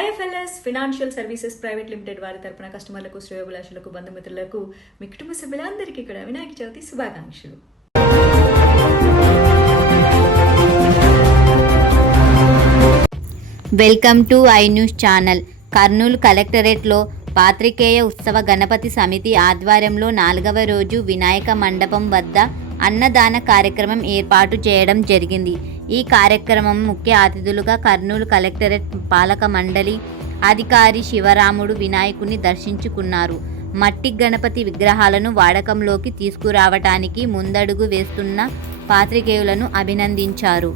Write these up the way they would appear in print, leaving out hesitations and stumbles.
ఐఎఫ్ఎల్ఎస్ financial services private limited వారి తరపున కస్టమర్లకు, శ్రేయోభిలాషులకు, బంధుమిత్రులకు, మీ కుటుంబ సభ్యులందరికీ ఇక్కడ వినాయక చవితి శుభాకాంక్షలు. Welcome to I news channel. Kurnool కలెక్టరేట్లో పాత్రికేయ ఉత్సవ గణపతి సమితి ఆధ్వర్యంలో 4వ రోజు వినాయక మండపం వద్ద అన్నదాన కార్యక్రమం ఏర్పాటు చేయడం జరిగింది. ఈ కార్యక్రమం ముఖ్య అతిథులుగా కర్నూలు కలెక్టరేట్ పాలక మండలి అధికారి శివరాముడు వినాయకుని దర్శించుకున్నారు. మట్టి గణపతి విగ్రహాలను వాడకంలోకి తీసుకురావటానికి ముందడుగు వేస్తున్న పాత్రికేయులను అభినందించారు.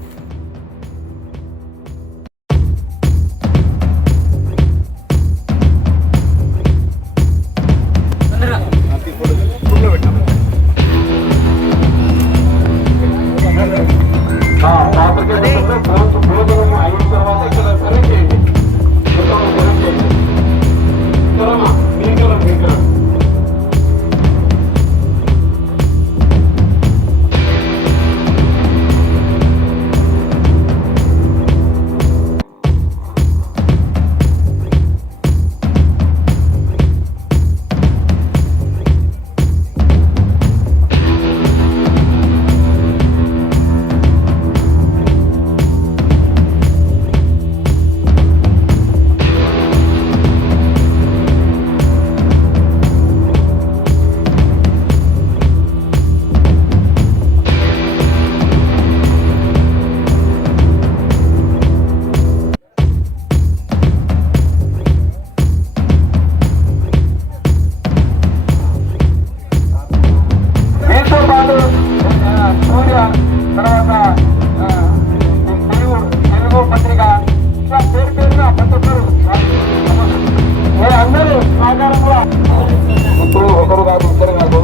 ఇప్పుడు ఒకరు కాదు, ఇద్దరు కాదు,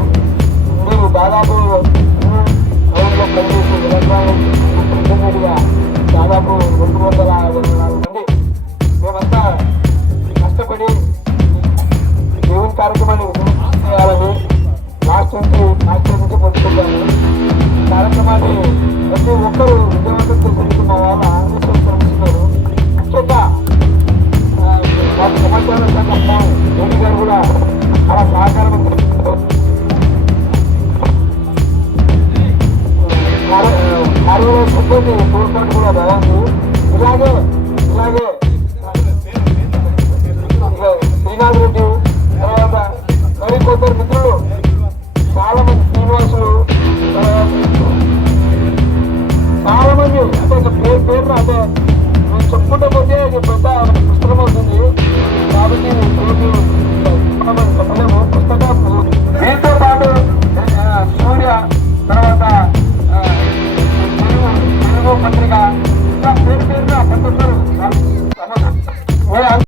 మీరు దాదాపు టౌన్లో పనిచేసే ఎలక్ట్రానిక్ ఇంజనీర్గా దాదాపు 224 మంది మేమంతా కష్టపడి దేవుని కార్యక్రమాన్ని చేయాలని లాస్ట్ నుంచి పొందుకుంటాము. కార్యక్రమాన్ని ప్రతి ఒక్కరూ విజయవంతం చేసేందుకు మా వాళ్ళ ఆంధ్రప్రదేశ్ శ్రమిస్తున్నారు. ముఖ్యంగా సమాచార శాఖ మోడీ గారు కూడా చాలా సహకారం కార్యాలయ సిబ్బంది తోడ్పాటు కూడా బాగుంది. ఇలాగే శ్రీనాథ్ రెడ్డి, తర్వాత మరి కొందరు మిత్రులు, చాలా మంది శ్రీనివాసులు, చాలా మంది అంటే పేరున అంటే చెప్పుకుంటే పోతే అది పెద్ద పుస్తకం అవుతుంది. కాబట్టి చెప్పలేము. పుస్తకం దీంతో పాటు సూర్య, తర్వాత తెలుగు పత్రిక,